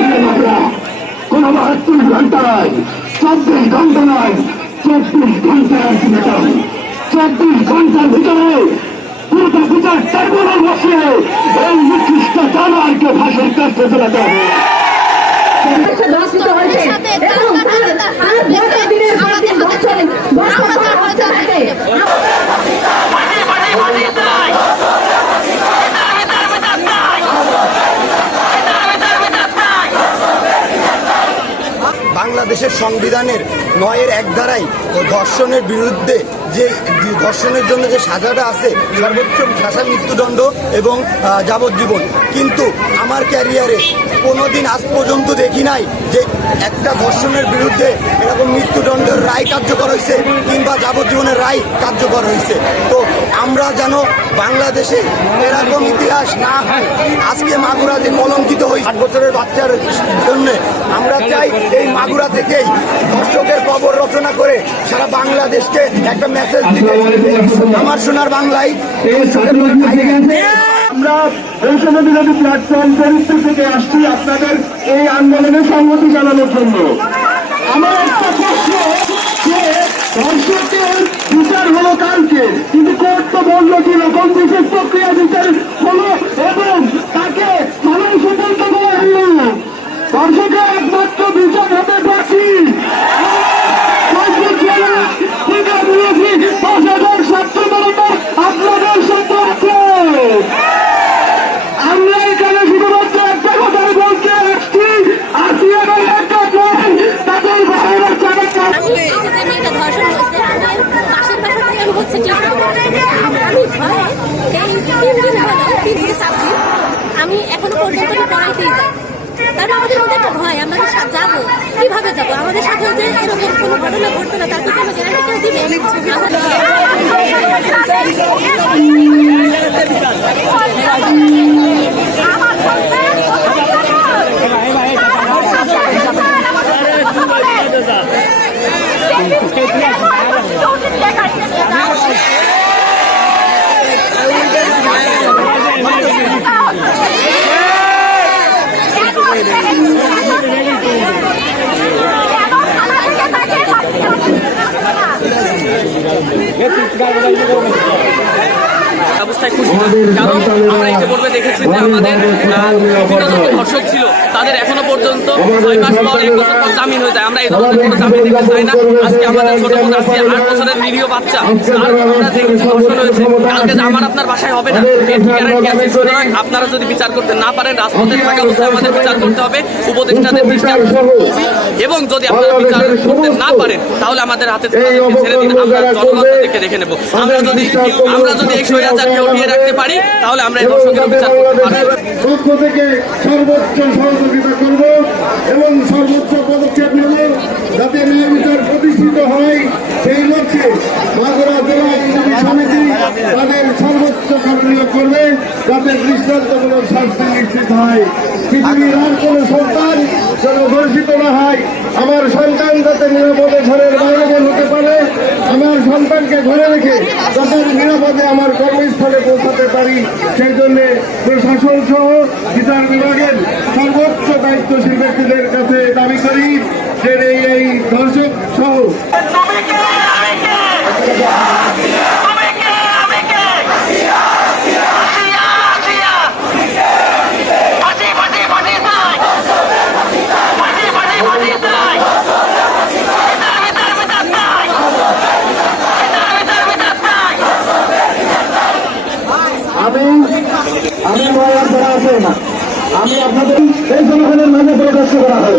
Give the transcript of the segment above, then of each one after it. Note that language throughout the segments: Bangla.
আমরা কোন বাহাত্তর ঘণ্টা নয় চব্বিশ ঘণ্টা নয় চব্বিশ ঘণ্টার আলটিমেটাম চব্বিশ ঘণ্টার ভিতরে পুরোটা বিচার ট্রাইব্যুনাল বসে এই নিকৃষ্ট জানোয়ারকে ফাঁসের কাছে চলাতে হবে আমাদের বছরে বছর পর বছর থেকে বাংলাদেশের সংবিধানের নয়ের এক ধারায় ধর্ষণের বিরুদ্ধে যে ধর্ষণের জন্য যে সাজাটা আছে, সর্বোচ্চ সাজা মৃত্যুদণ্ড এবং যাবজ্জীবন। কিন্তু আমার ক্যারিয়ারে কোনোদিন আজ পর্যন্ত দেখি নাই যে একটা ধর্ষণের বিরুদ্ধে এরকম মৃত্যুদণ্ডের রায় কার্যকর হয়েছে কিংবা যাবজ্জীবনের রায় কার্যকর হয়েছে। তো আমরা যেন বাংলাদেশে এরকম ইতিহাস না হয়, আজকে মাগুরা যে কলঙ্কিত হই আট বছরের বাচ্চার জন্য, আমরা চাই এই মাগুরা থেকেই দর্শকের কবর রচনা করে সারা বাংলাদেশকে একটা মেসেজ দিতে আমার সোনার বাংলায় আমরা বৈষম্য বিরোধী প্ল্যাটফর্ম চরিত্র থেকে আসছি। আপনাদের এই আন্দোলনে সংহতি জানানোর জন্য। আমার একটা প্রশ্ন যে ধর্ষকের বিচার হলো কালকে? কিন্তু কোর্ট তো বলল কি রকম বিশেষ প্রক্রিয়া বিচার হলো এবং তাকে থানায় সুপর্দ করা হলো ধর্ষকের একমাত্র বিচার হবে বাকি পাঁচ হাজার ছাত্র আপনাদের সাথে আছে আমরা এখানে শুধুমাত্র একটা কথাই বলতে আসছি আসিয়ানের একটা নয় তাদের বাইরের চাকা আমি এই যে যে মেয়েটা ধর্ষণ হয়েছে আমার পাশের বাসা থেকে আমি হচ্ছে চেষ্টা করছি আমি ভয়ে এই তিন দিন হলো তিন থেকে সাত দিন আমি এখনও পর্যন্ত আমি পড়াইতেই যাই কারণ আমাদের মধ্যে ভয়, আমরা যাব। কীভাবে যাব? আমাদের সাথে যে এরকম কোনো ঘটনা ঘটবে না, তার তো কোনো গ্যারান্টি দিবে। Yeah, it's got a little bit of ব্যবস্থায় খুশি না। কারণ আমরা ইতিপূর্বে দেখেছি যে আমাদের বিভিন্ন যত ধর্ষক ছিল। তাদের এখনও পর্যন্ত ছয় মাস পর এক বছর পর জামিন হয়ে যায়। আমরা এই ধরনের কোনো জামিন দিতে চাই না। আজকে আমাদের ছোট বোন আছে, আট বছরের নিরীহ বাচ্চা। তার আমরা দেখেছি, ধর্ষণ হয়েছে। কালকে যে আমার আপনার বাসায় হবে না, এর গ্যারান্টি আছে? সুতরাং আপনারা যদি বিচার করতে না পারেন, রাজপথে থাকা অবস্থায় আমাদের বিচার করতে হবে। উপদেষ্টাদের দৃষ্টি। এবং যদি আপনারা বিচার করতে না পারেন, তাহলে আমাদের হাতে ছেড়ে দিন, আমরা জনগণ দেখে দেখে নেব। আমরা যদি আমরা যদি এই স্বৈরাচারকে উঠিয়ে রাখতে পারি, তাহলে আমরা এই দর্শকের বিচার করতে পারব। পক্ষ থেকে সর্বোচ্চ সহযোগিতা করব এবং সর্বোচ্চ পদক্ষেপ নেব যাতে বিচার প্রতিষ্ঠিত হয় সেই লক্ষ্যে মাগুরা জেলা আইনজীবী সমিতি তাদের সর্বোচ্চ করণীয় করবে যাতে দৃষ্টান্তমূলক শাস্তি নিশ্চিত হয়। পৃথিবীর আর কোনো সন্তান যেন ধর্ষিত না হয়, আমার সন্তান যাতে নিরাপদে ঘরের বাইরে বের হতে পারে আমার ঘরে রেখে যাতে নিরাপদে আমার কর্মস্থলে পৌঁছাতে পারি, সেই জন্যে প্রশাসন সহ বিচার বিভাগের সর্বোচ্চ দায়িত্বশীল ব্যক্তিদের কাছে দাবি করি যে এই ধর্ষক সহ আমি আমি বলার করা আছে না আমি আপনাদের এই জনগণের মাঝে প্রকাশ করা হয়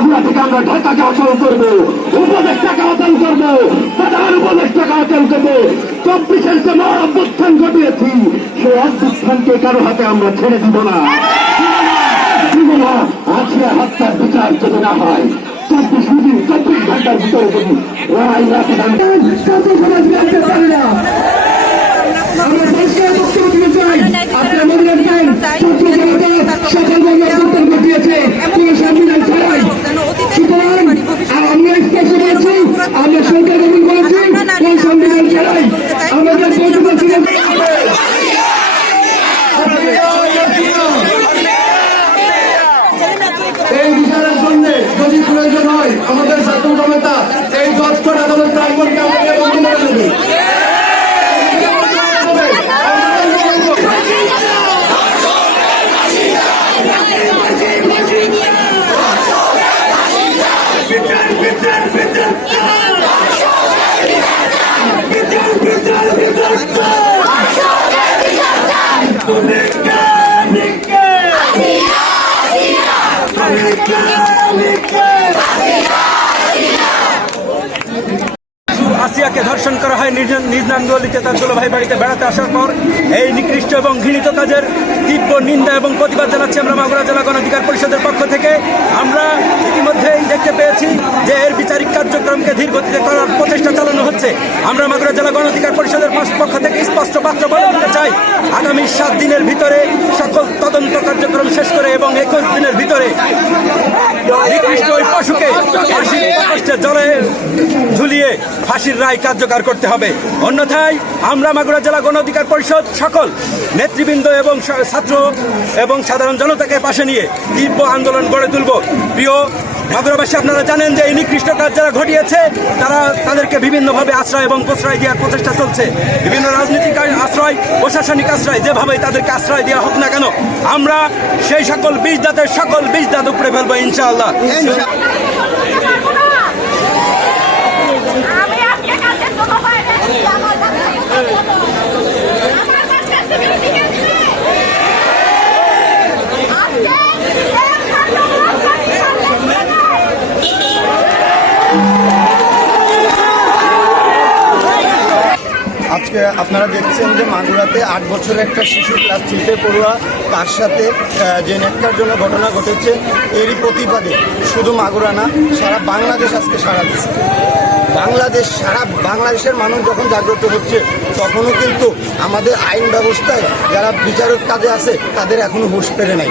মাগুরা থেকে আমরা ঢাকাকে অচল করব উপদেশটাকে অচল করব, প্রধান উপদেশটাকে অচল করব। চব্বিশের যে মহা অভ্যুত্থান ঘটিয়েছি, সেই অভ্যুত্থানকে কারও হাতে আমরা ছেড়ে দিব না। সে হত্যার বিচার যদি না হয়, চব্বিশ মিনিট, চব্বিশ ঘণ্টার ভিতরে যদি লড়াই না আমরা দেশের বক্তব্য দিতে চাই। আপনারা মনে রাখবেন ছাত্র জনতা সকল পরিবর্তন ঘটিয়েছে কোনো সংবিধান ছাড়াই সুতরাং আর আমরা স্পষ্ট বলছি আমরা সরকার কবুল করেছি এই সংবিধান ছাড়াই আমাদের পৌঁছতে ছিল এই বিচারের জন্য যদি প্রয়োজন হয় আমাদের ছাত্র জনতা এই দশটা আদালত ট্রাইব্যুনালকে আমাদের বন্ধ করে দেবে আসিয়াকে ধর্ষণ করা হয় নিজ নিজ নান্দলিতে তার ভাই বাড়িতে বেড়াতে আসার পর এই নিকৃষ্ট এবং ঘৃণিত কাজের তীব্র নিন্দা এবং প্রতিবাদ জানাচ্ছি আমরা মাগুরা জেলা গণাধিকার পরিষদের পক্ষ থেকে। আমরা ইতিমধ্যেই দেখতে পেয়েছি যে এর বিচারিক কার্যক্রমকে ধীর গতিতে করার প্রচেষ্টা চালানো হচ্ছে। আমরা মাগুরা জেলা গণঅধিকার পরিষদের পক্ষ- থেকে স্পষ্ট বার্তা বলে দিতে চাই। আগামী সাত দিনের ভিতরে সকল তদন্ত কার্যক্রম শেষ করে এবং একুশ দিনের ভিতরে নিকৃষ্ট ওই পশুকে ফাঁসির জলে ঝুলিয়ে ফাঁসির রায় কার্যকর করতে হবে। অন্যথায় আমরা মাগুরা জেলা গণ অধিকার পরিষদ সকল নেতৃবৃন্দ এবং ছাত্র এবং সাধারণ জনতাকে পাশে নিয়ে তীব্র আন্দোলন গড়ে তুলব। প্রিয় মাগুরাবাসী আপনারা জানেন যে এই নিকৃষ্ট কাজ যারা ঘটিয়েছে, তারা তাদেরকে বিভিন্নভাবে আশ্রয় এবং প্রশ্রয় দেওয়ার প্রচেষ্টা চলছে। বিভিন্ন রাজনৈতিক আশ্রয়, প্রশাসনিক আশ্রয় যেভাবে তাদেরকে আশ্রয় দেওয়া হোক না কেন, আমরা সেই সকল বীজ দাঁতের সকল বীজ উপরে ফেলব ইনশাআল্লাহ আমি আজকে কাছে কোনো বাইরে আমার কাছে আমার কাছে তুমি ঠিক আছে আজকে এক হাজার আজকে আপনারা দেখছেন যে মাগুরাতে আট বছরের একটা শিশু ক্লাস থ্রিতে পড়ুয়া, তার সাথে যে জন্য ঘটনা ঘটেছে, এরই প্রতিবাদে। শুধু মাগুরা না, সারা বাংলাদেশ আজকে সারা দিচ্ছে। বাংলাদেশ, সারা বাংলাদেশের মানুষ যখন জাগ্রত হচ্ছে, তখনও কিন্তু আমাদের আইন ব্যবস্থায় যারা বিচারক কাজে আছে, তাদের এখনও হুঁশ পেরে নাই।